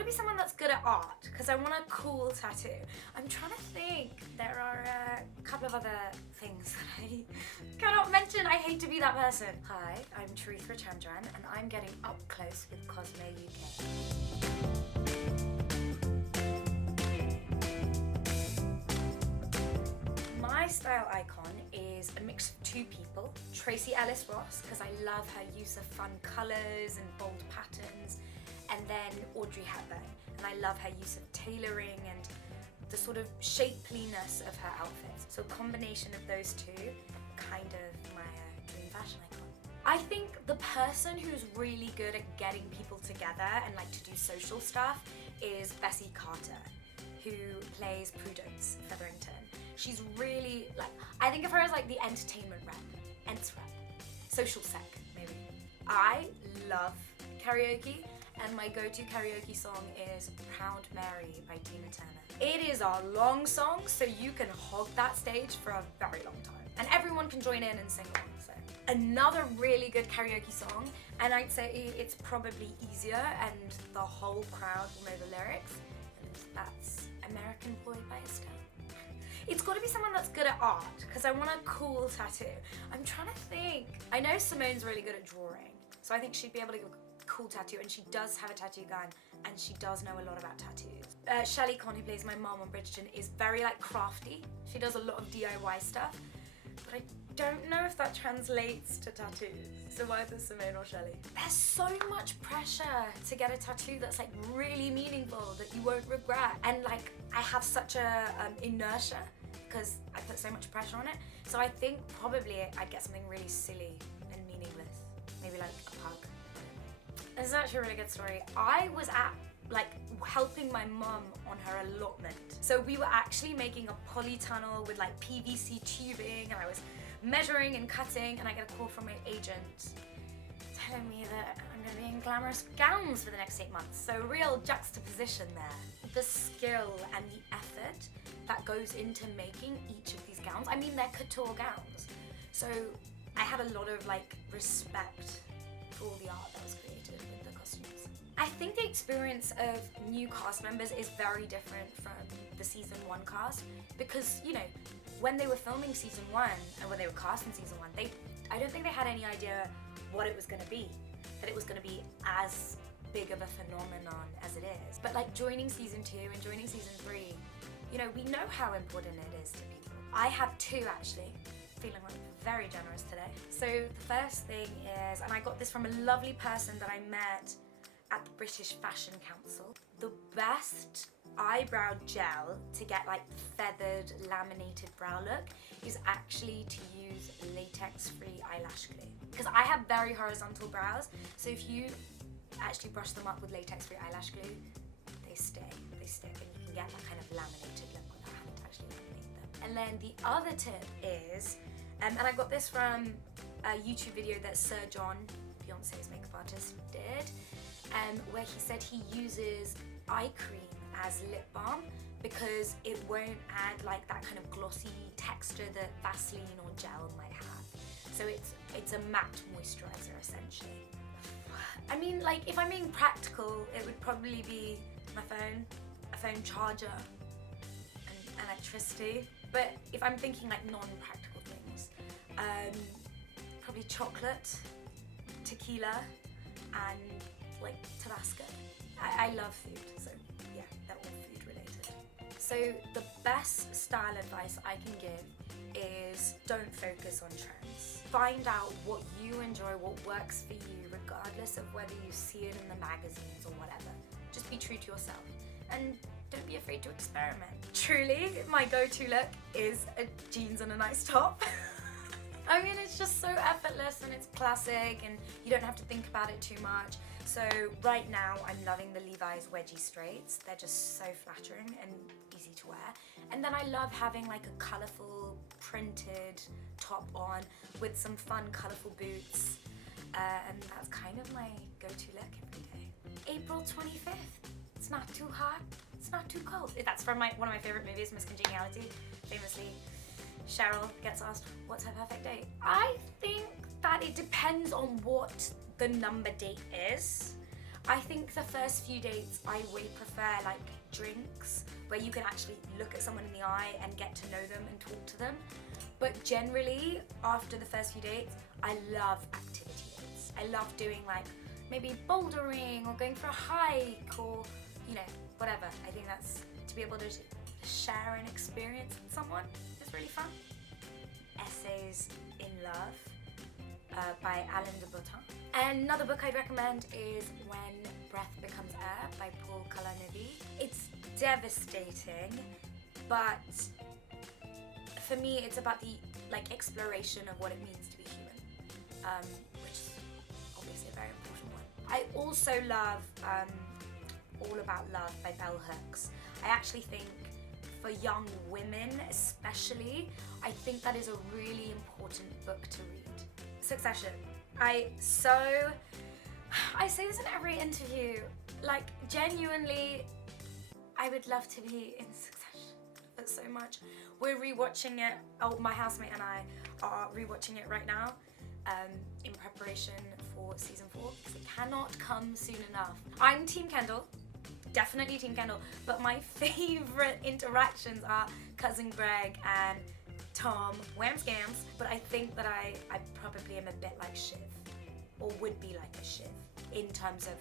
to be someone that's good at art because I want a cool tattoo. I'm trying to think. There are a couple of other things that I cannot mention. I hate to be that person. Hi, I'm Charithra Chandran and I'm getting up close with Cosmo UK. My style icon is a mix of two people. Tracee Ellis Ross, because I love her use of fun colours and bold patterns. And then Audrey Hepburn, and I love her use of tailoring and the sort of shapeliness of her outfits. So a combination of those two, kind of my dream fashion icon. I think the person who's really good at getting people together and like to do social stuff is Bessie Carter, who plays Prudence Featherington. She's really like, I think of her as like the entertainment rep, ents rep, social sec maybe. I love karaoke. And my go-to karaoke song is Proud Mary by Tina Turner. It is a long song, so you can hog that stage for a very long time. And everyone can join in and sing along, so. Another really good karaoke song, and I'd say it's probably easier and the whole crowd will know the lyrics, and that's American Boy by Estelle. It's got to be someone that's good at art, because I want a cool tattoo. I'm trying to think. I know Simone's really good at drawing, so I think she'd be able to give cool tattoo, and she does have a tattoo gun and she does know a lot about tattoos. Shelley Conn, who plays my mom on Bridgerton, is very like crafty. She does a lot of DIY stuff, but I don't know if that translates to tattoos. So either Simone or Shelley. There's so much pressure to get a tattoo that's like really meaningful that you won't regret, and like I have such a inertia because I put so much pressure on it. So I think probably I'd get something really silly and meaningless, maybe like a pug. This is actually a really good story. I was at like helping my mum on her allotment. So we were actually making a polytunnel with like PVC tubing, and I was measuring and cutting, and I get a call from my agent telling me that I'm gonna be in glamorous gowns for the next 8 months. So real juxtaposition there. The skill and the effort that goes into making each of these gowns. I mean, they're couture gowns. So I had a lot of like respect for all the art that was created with the costumes. I think the experience of new cast members is very different from the season 1 cast because, you know, when they were filming season 1 and when they were casting season 1, I don't think they had any idea what it was going to be, that it was going to be as big of a phenomenon as it is. But like joining season 2 and joining season 3, you know, we know how important it is to people. I have 2 actually. Feeling like very generous today. So the first thing is, and I got this from a lovely person that I met at the British Fashion Council, the best eyebrow gel to get like feathered laminated brow look is actually to use latex-free eyelash glue. Because I have very horizontal brows, so if you actually brush them up with latex-free eyelash glue, they stick, and you can get that kind of laminated look without having to actually laminate them. And then the other tip is, and I got this from a YouTube video that Sir John, Beyonce's makeup artist, did, where he said he uses eye cream as lip balm because it won't add like that kind of glossy texture that Vaseline or gel might have. So it's a matte moisturizer essentially. I mean, like if I'm being practical, it would probably be my phone, a phone charger, and electricity. But if I'm thinking like non-practical things, probably chocolate, tequila, and like Tabasco. I love food, so yeah, they're all food related. So the best style advice I can give is don't focus on trends. Find out what you enjoy, what works for you, regardless of whether you see it in the magazines or whatever. Just be true to yourself. And don't be afraid to experiment. Truly, my go-to look is a jeans and a nice top. I mean, it's just so effortless and it's classic and you don't have to think about it too much. So right now, I'm loving the Levi's wedgie straights. They're just so flattering and easy to wear. And then I love having like a colourful printed top on with some fun colourful boots. And that's kind of my go-to look every day. April 25th. It's not too hot, it's not too cold. That's from one of my favourite movies, Miss Congeniality. Famously, Cheryl gets asked, what's her perfect date? I think that it depends on what the number date is. I think the first few dates I way prefer like drinks where you can actually look at someone in the eye and get to know them and talk to them. But generally, after the first few dates, I love activity dates. I love doing like maybe bouldering or going for a hike or, you know, whatever. I think that's, to be able to share an experience with someone is really fun. Essays in Love by Alain de Botton. And another book I'd recommend is When Breath Becomes Air by Paul Kalanivi. It's devastating, but for me it's about the like exploration of what it means to be human, which is obviously a very important one. I also love All About Love by Bell Hooks. I actually think for young women especially, I think that is a really important book to read. Succession. I say this in every interview, like genuinely, I would love to be in Succession. But so much. We're rewatching it. Oh, my housemate and I are rewatching it right now, in preparation for season 4 because it cannot come soon enough. I'm Team Kendall, definitely Team Kendall, but my favorite interactions are Cousin Greg and Tom, wham scams, but I think that I probably am a bit like Shiv, or would be like a Shiv, in terms of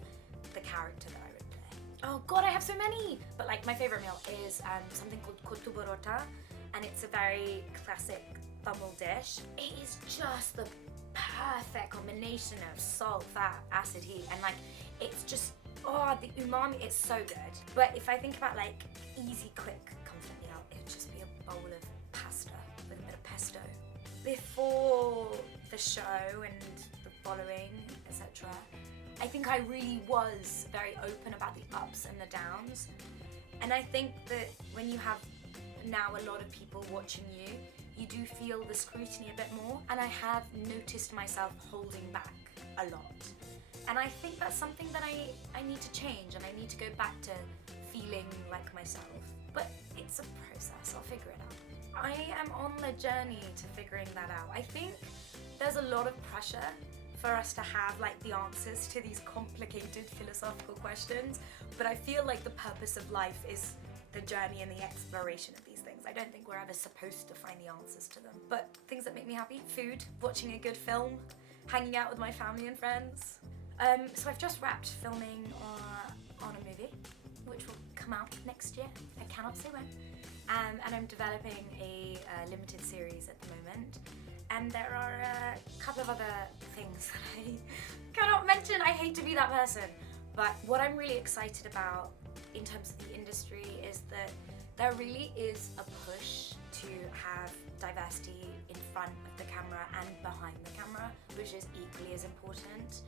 the character that I would play. Oh god, I have so many! But like my favourite meal is something called kutu borota, and it's a very classic Tamil dish. It is just the perfect combination of salt, fat, acid, heat, and like it's just, oh, the umami, it's so good. But if I think about like easy, quick comfort meal, it would just be a bowl of pasta with a bit of pesto. Before the show and the following, etc., I think I really was very open about the ups and the downs. And I think that when you have now a lot of people watching you, you do feel the scrutiny a bit more. And I have noticed myself holding back a lot. And I think that's something that I need to change, and I need to go back to feeling like myself. But it's a process, I'll figure it out. I am on the journey to figuring that out. I think there's a lot of pressure for us to have like the answers to these complicated philosophical questions, but I feel like the purpose of life is the journey and the exploration of these things. I don't think we're ever supposed to find the answers to them. But things that make me happy: food, watching a good film, hanging out with my family and friends. So I've just wrapped filming on a movie, which will come out next year. I cannot say when. And I'm developing a limited series at the moment. And there are a couple of other things that I cannot mention. I hate to be that person. But what I'm really excited about in terms of the industry is that there really is a push to have diversity in front of the camera and behind the camera, which is equally as important.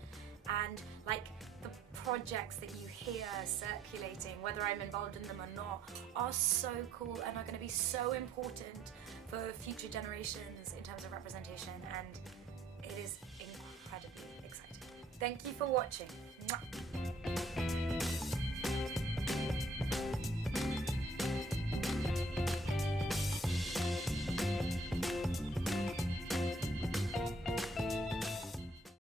And like the projects that you hear circulating, whether I'm involved in them or not, are so cool and are going to be so important for future generations in terms of representation, and it is incredibly exciting. Thank you for watching. Mwah.